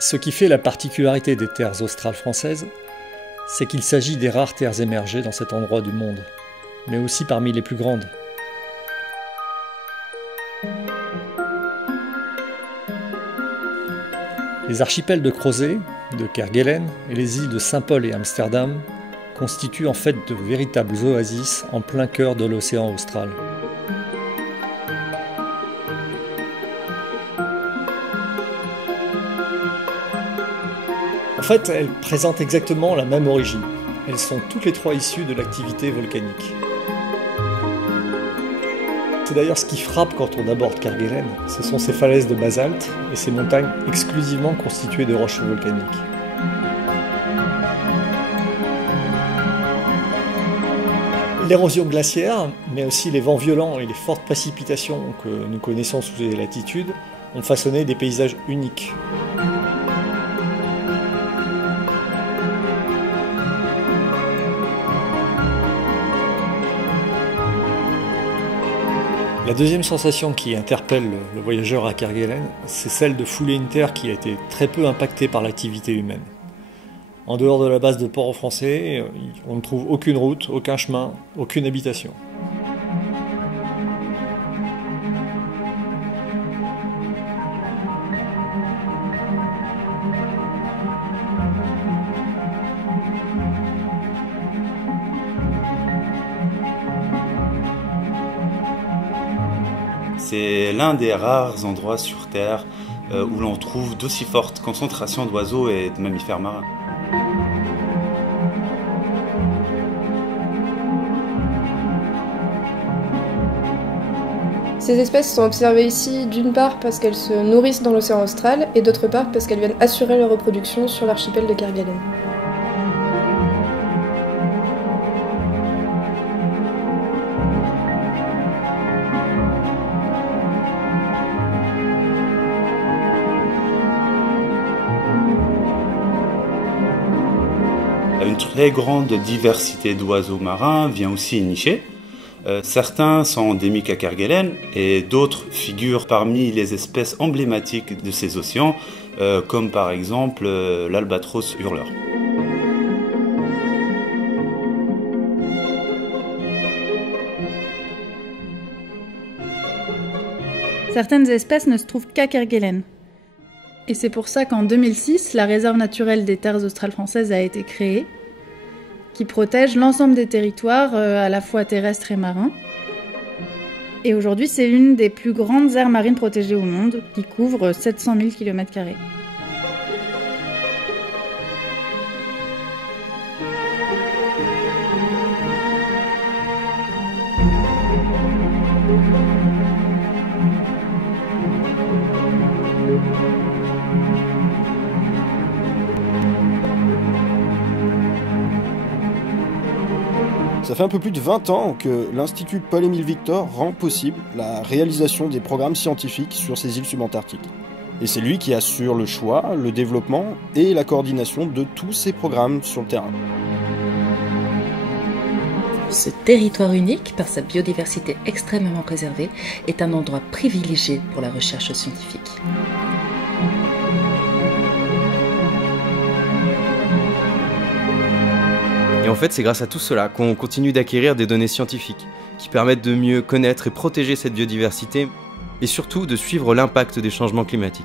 Ce qui fait la particularité des terres australes françaises, c'est qu'il s'agit des rares terres émergées dans cet endroit du monde, mais aussi parmi les plus grandes. Les archipels de Crozet, de Kerguelen et les îles de Saint-Paul et Amsterdam constituent en fait de véritables oasis en plein cœur de l'océan austral. En fait, elles présentent exactement la même origine. Elles sont toutes les trois issues de l'activité volcanique. C'est d'ailleurs ce qui frappe quand on aborde Kerguelen, ce sont ces falaises de basalte et ces montagnes exclusivement constituées de roches volcaniques. L'érosion glaciaire, mais aussi les vents violents et les fortes précipitations que nous connaissons sous ces latitudes, ont façonné des paysages uniques. La deuxième sensation qui interpelle le voyageur à Kerguelen, c'est celle de fouler une terre qui a été très peu impactée par l'activité humaine. En dehors de la base de Port-au-Français, on ne trouve aucune route, aucun chemin, aucune habitation. C'est l'un des rares endroits sur Terre où l'on trouve d'aussi fortes concentrations d'oiseaux et de mammifères marins. Ces espèces sont observées ici d'une part parce qu'elles se nourrissent dans l'océan austral et d'autre part parce qu'elles viennent assurer leur reproduction sur l'archipel de Kerguelen. Une très grande diversité d'oiseaux marins vient aussi nicher. Certains sont endémiques à Kerguelen et d'autres figurent parmi les espèces emblématiques de ces océans, comme par exemple l'albatros hurleur. Certaines espèces ne se trouvent qu'à Kerguelen. Et c'est pour ça qu'en 2006, la réserve naturelle des terres australes françaises a été créée, qui protège l'ensemble des territoires, à la fois terrestres et marins. Et aujourd'hui, c'est l'une des plus grandes aires marines protégées au monde, qui couvre 700 000 km². Ça fait un peu plus de 20 ans que l'Institut Paul-Émile Victor rend possible la réalisation des programmes scientifiques sur ces îles subantarctiques. Et c'est lui qui assure le choix, le développement et la coordination de tous ces programmes sur le terrain. Ce territoire unique, par sa biodiversité extrêmement préservée, est un endroit privilégié pour la recherche scientifique. Et en fait, c'est grâce à tout cela qu'on continue d'acquérir des données scientifiques qui permettent de mieux connaître et protéger cette biodiversité et surtout de suivre l'impact des changements climatiques.